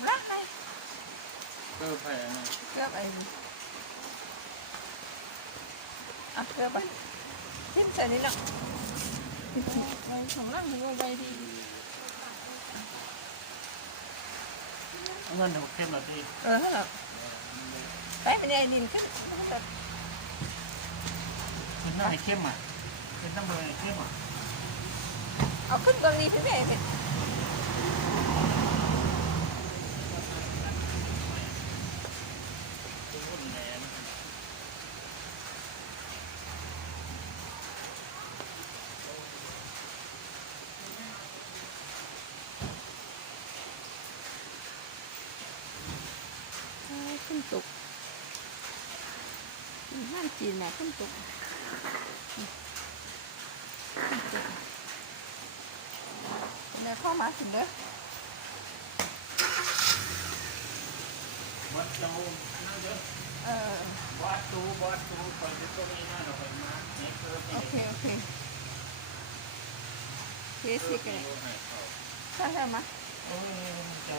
ำลักให้เกิดแผลนะเกลือไอ้นี่อะเกลือไปทิ้งใส่นี่เนาะไปสำลักหรือไปดีเงินเดี๋ยวเข้มละทีเออหรอไปเป็นไงดินขึ้นแต่เป็นหน้าให้เข้มอะเป็นน้ำมือให้เข้มอะเอาขึ้นตรงนี้พี่แม่เห็น ขึ้นตุกห้ามจีนแม่ขึ้นตุกแม่เข้ามาถึงเด้อวัดเจ้านั่นเด้อเออวัดตูวัดตูคอยจะต้องมีหน้าเราไปมาเนี่ยคือโอเคโอเคเคสิกันให้เขาใช่ใช่ไหมยเออเจ้า